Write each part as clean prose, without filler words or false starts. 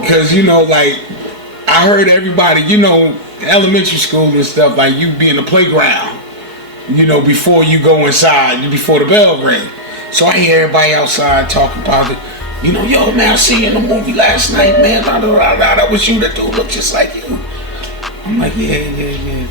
Because, you know, like, I heard everybody, you know, elementary school and stuff, like, you be in the playground, you know, before you go inside, before the bell ring. So I hear everybody outside talking about it. You know, yo, man, I see you in the movie last night, man. That was you. That dude looked just like you. I'm like, yeah.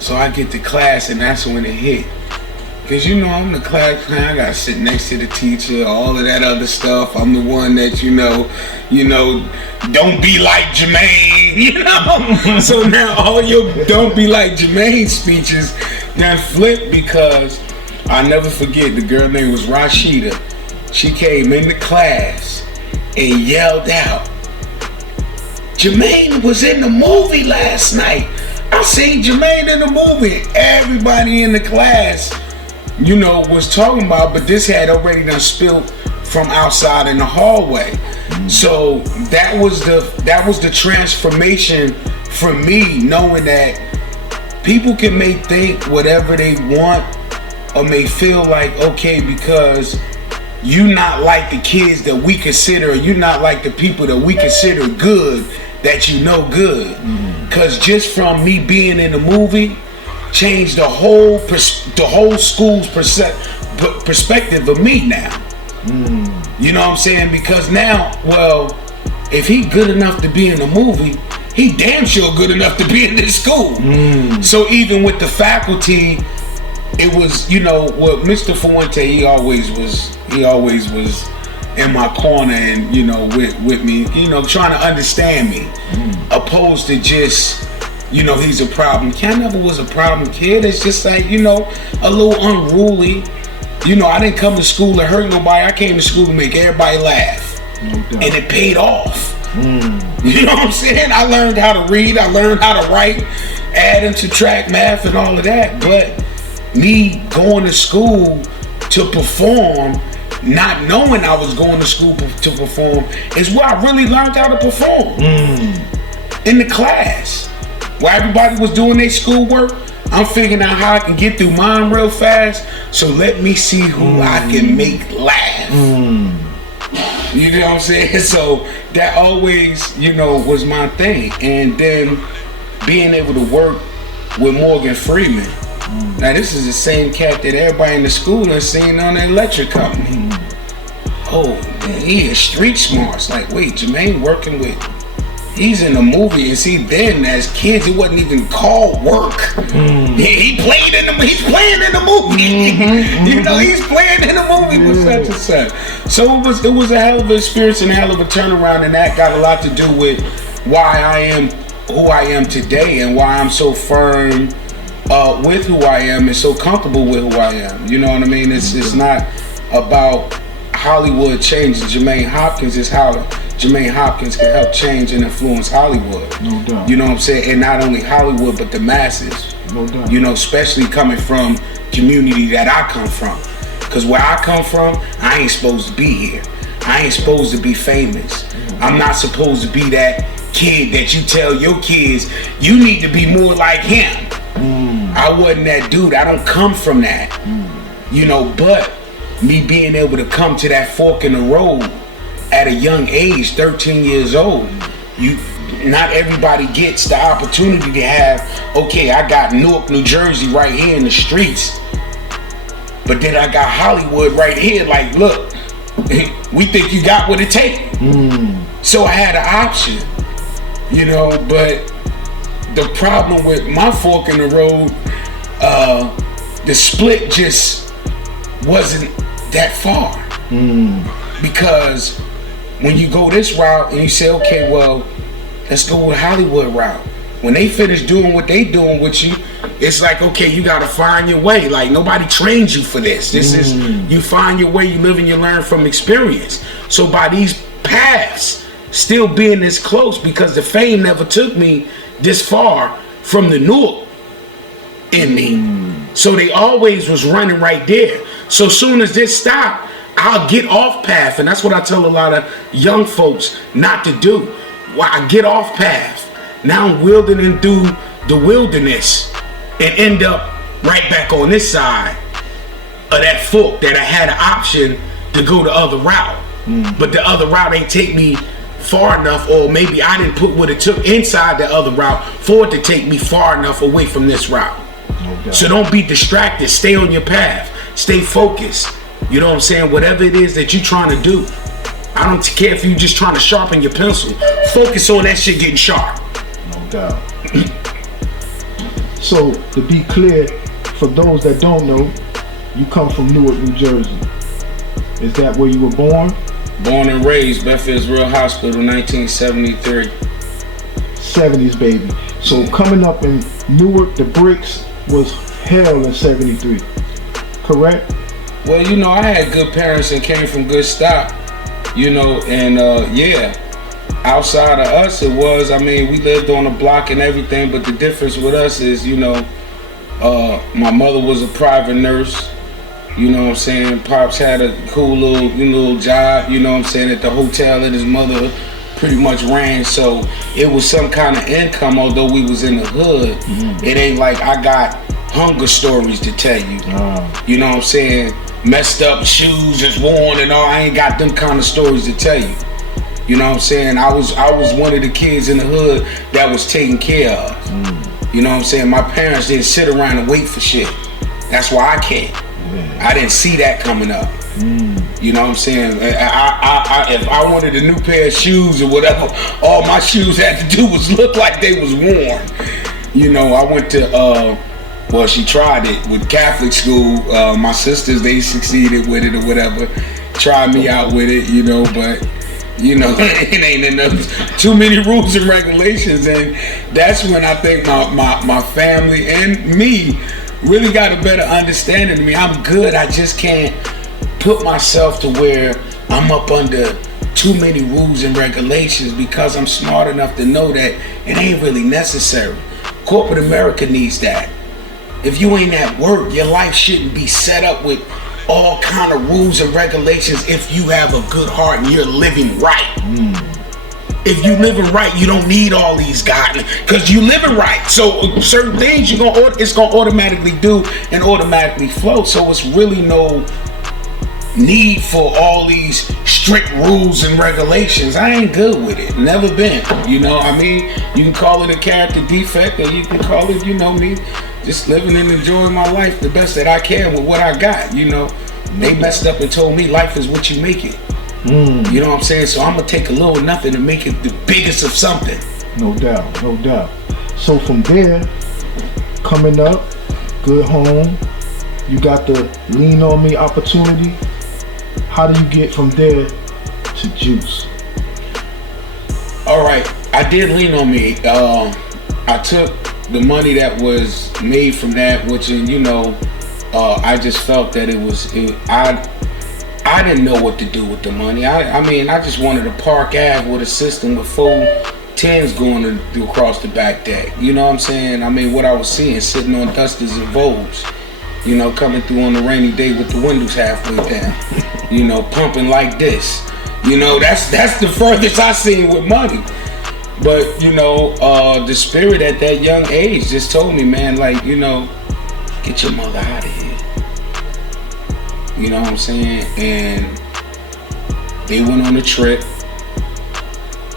So I get to class, and that's when it hit. Because, you know, I'm the class clown. I got to sit next to the teacher, all of that other stuff. I'm the one that, you know, don't be like Jermaine, you know? So now all your don't be like Jermaine speeches now flip, because I'll never forget, the girl name was Rashida. She came into class and yelled out, Jermaine was in the movie last night. I seen Jermaine in the movie. Everybody in the class, you know, was talking about, but this had already done spilled from outside in the hallway. So that was the transformation for me, knowing that people can may think whatever they want or may feel like, okay, because you not like the kids that we consider, or you not like the people that we consider good, that you know good. Because just from me being in the movie changed the whole school's perspective of me now. You know what I'm saying? Because now, well, if he good enough to be in the movie, he damn sure good enough to be in this school. So even with the faculty, it was, you know, what Mr. Fuente, he always was in my corner, and, you know, with me, you know, trying to understand me, opposed to just, you know, he's a problem kid. I never was a problem kid. It's just like, you know, a little unruly. You know, I didn't come to school to hurt nobody. I came to school to make everybody laugh. And it paid off. You know what I'm saying? I learned how to read. I learned how to write, add and subtract, math, and all of that. But me going to school to perform, not knowing I was going to school to perform, is where I really learned how to perform. In the class, while everybody was doing their schoolwork, I'm figuring out how I can get through mine real fast. So let me see who I can make laugh. You know what I'm saying? So that always, you know, was my thing. And then being able to work with Morgan Freeman. Now this is the same cat that everybody in the school has seen on the electric company. Oh man, he is street smart. It's like, wait, Jermaine working with, he's in a movie, and see, then as kids it wasn't even called work. He's playing in the movie. You know, he's playing in the movie with such and such. So it was a hell of an experience and a hell of a turnaround, and that got a lot to do with why I am who I am today, and why I'm so firm with who I am and so comfortable with who I am. You know what I mean? It's not about Hollywood changing Jermaine Hopkins. It's how Jermaine Hopkins can help change and influence Hollywood. No doubt. You know what I'm saying? And not only Hollywood, but the masses. No doubt. You know, especially coming from community that I come from. Because where I come from, I ain't supposed to be here. I ain't supposed to be famous. I'm not supposed to be that kid that you tell your kids, you need to be more like him. I wasn't that dude. I don't come from that. You know, but me being able to come to that fork in the road at a young age, 13 years old, not everybody gets the opportunity to have, okay, I got Newark, New Jersey right here in the streets, but then I got Hollywood right here, like, look, we think you got what it takes. So I had an option, you know, but the problem with my fork in the road, the split just wasn't that far. Because when you go this route and you say, okay, well, let's go with Hollywood route. When they finish doing what they doing with you, it's like, okay, you gotta find your way. Like, nobody trains you for this. This is, you find your way, you live and you learn from experience. So by these paths still being this close, because the fame never took me this far from the Newark in me. So they always was running right there. So soon as this stopped, I'll get off path. And that's what I tell a lot of young folks not to do. Well, I get off path. Now I'm wildering through the wilderness and end up right back on this side of that fork that I had an option to go the other route. But the other route ain't take me far enough, or maybe I didn't put what it took inside the other route for it to take me far enough away from this route. No. So don't be distracted. Stay on your path. Stay focused. You know what I'm saying? Whatever it is that you're trying to do. I don't care if you're just trying to sharpen your pencil. Focus on that shit getting sharp. No doubt. So, to be clear, for those that don't know, you come from Newark, New Jersey. Is that where you were born? Born and raised, Bedford's Real Hospital, 1973. 70s, baby. So, coming up in Newark, the bricks was hell in 73. Correct? Well, you know, I had good parents and came from good stock. You know, and yeah, outside of us, it was, I mean, we lived on a block and everything, but the difference with us is, you know, my mother was a private nurse, you know what I'm saying? Pops had a cool little job, you know what I'm saying, at the hotel that his mother pretty much ran, so it was some kind of income, although we was in the hood. Mm-hmm. It ain't like I got hunger stories to tell you, you know what I'm saying? Messed up shoes just worn and all. I ain't got them kind of stories to tell you. You know what I'm saying? I was one of the kids in the hood that was taken care of. You know what I'm saying? My parents didn't sit around and wait for shit. That's why I came. I didn't see that coming up. You know what I'm saying? If I wanted a new pair of shoes or whatever, all my shoes had to do was look like they was worn. You know, I went to well, she tried it with Catholic school. My sisters, they succeeded with it or whatever. Tried me out with it, you know, but, you know, it ain't enough. Too many rules and regulations. And that's when I think my family and me really got a better understanding of me. I'm good. I just can't put myself to where I'm up under too many rules and regulations because I'm smart enough to know that it ain't really necessary. Corporate America needs that. If you ain't at work, your life shouldn't be set up with all kind of rules and regulations if you have a good heart and you're living right. If you living right, you don't need all these guidelines because you living right. So certain things it's gonna automatically do and automatically flow. So it's really no need for all these strict rules and regulations. I ain't good with it. Never been. You know, I mean, you can call it a character defect or you can call it, you know, me just living and enjoying my life the best that I can with what I got. You know, they messed up and told me life is what you make it. You know what I'm saying? So I'm gonna take a little nothing and make it the biggest of something. No doubt, no doubt. So from there, coming up, good home, you got the lean on me opportunity. How do you get from there to Juice? All right, I did lean on me. I took the money that was made from that, which, you know, I just felt that I didn't know what to do with the money. I mean, I just wanted a Park Ave with a system with 4 10s going across the back deck. You know what I'm saying? I mean, what I was seeing, sitting on Dusters and Vogues, you know, coming through on a rainy day with the windows halfway down, you know, pumping like this. You know, that's the furthest I seen with money. But, you know, the spirit at that young age just told me, man, like, you know, get your mother out of here. You know what I'm saying? And they went on a trip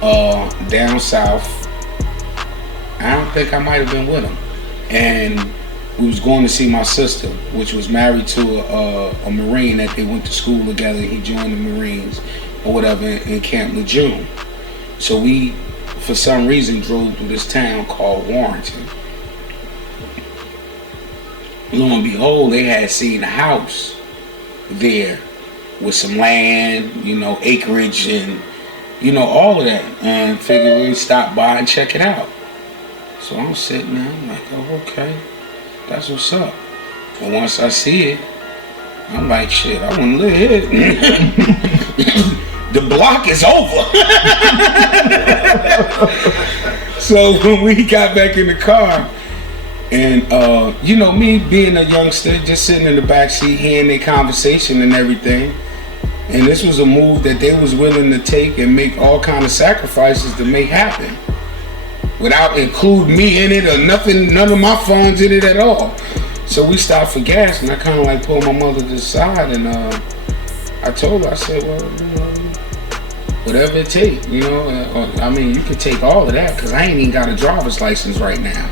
down south. I don't think I might have been with them. And we was going to see my sister, which was married to a Marine that they went to school together. He joined the Marines or whatever in Camp Lejeune. So we, for some reason, drove through this town called Warrenton. Lo and behold, they had seen a house there with some land, you know, acreage and, you know, all of that. And figured we'd stop by and check it out. So I'm sitting there, I'm like, oh, okay, that's what's up. But once I see it, I'm like, shit, I want to live here. The block is over. So when we got back in the car, and you know, me being a youngster, just sitting in the back seat, hearing their conversation and everything, and this was a move that they was willing to take and make all kind of sacrifices to make happen, without including me in it or nothing, none of my funds in it at all. So we stopped for gas, and I kind of like pulled my mother to the side, and I told her, I said, well, you know, whatever it takes, you know. I mean, you could take all of that because I ain't even got a driver's license right now.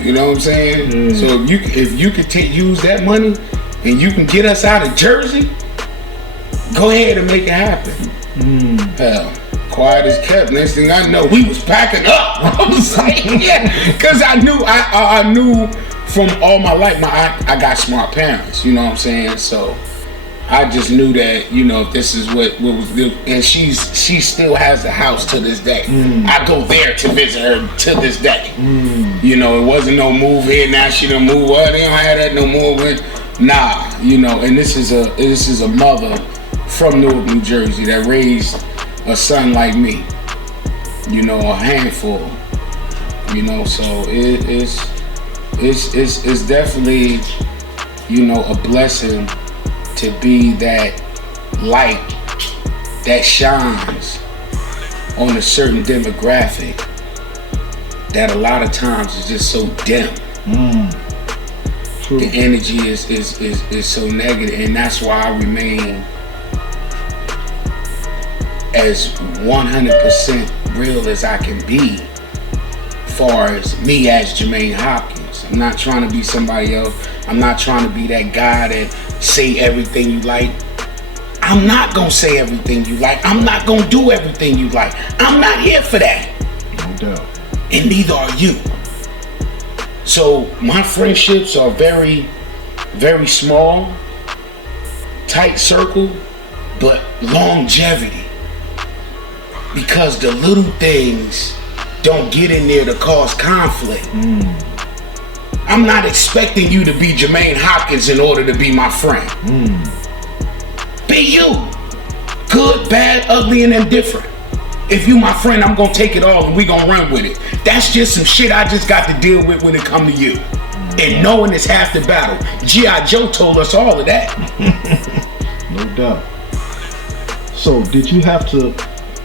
You know what I'm saying? So if you could use that money and you can get us out of Jersey, go ahead and make it happen. Hell, quiet as kept. Next thing I know, we was packing up. I was like, yeah, because I knew from all my life, I got smart parents. You know what I'm saying? So I just knew that, you know, this is what was good. And she still has a house to this day. I go there to visit her to this day. You know, it wasn't no move here, now she done move. Well, they don't have that no more. Nah, you know, and this is a mother from Newark, New Jersey that raised a son like me. You know, a handful. You know, so it's definitely, you know, a blessing to be that light that shines on a certain demographic that a lot of times is just so dim. The energy is so negative, and that's why I remain as 100% real as I can be, far as me as Jermaine Hopkins. I'm not trying to be somebody else. I'm not trying to be that guy that say everything you like. I'm not gonna say everything you like. I'm not gonna do everything you like. I'm not here for that. No doubt. And neither are you. So my friendships are very, very small, tight circle, but longevity. Because the little things don't get in there to cause conflict. I'm not expecting you to be Jermaine Hopkins in order to be my friend. Be you. Good, bad, ugly, and indifferent. If you my friend, I'm gonna take it all and we gonna run with it. That's just some shit I just got to deal with when it come to you. And knowing is half the battle. G.I. Joe told us all of that. No doubt. So did you have to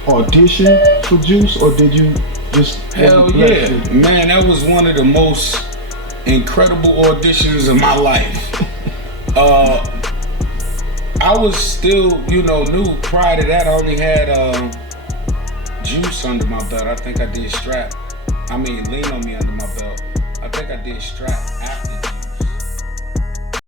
audition for Juice, or did you just... Hell yeah. Man, that was one of the most incredible auditions of my life. I was still, you know, new. Prior to that, I only had Juice under my belt. I think I did Strap. Lean on Me under my belt. I think I did Strap.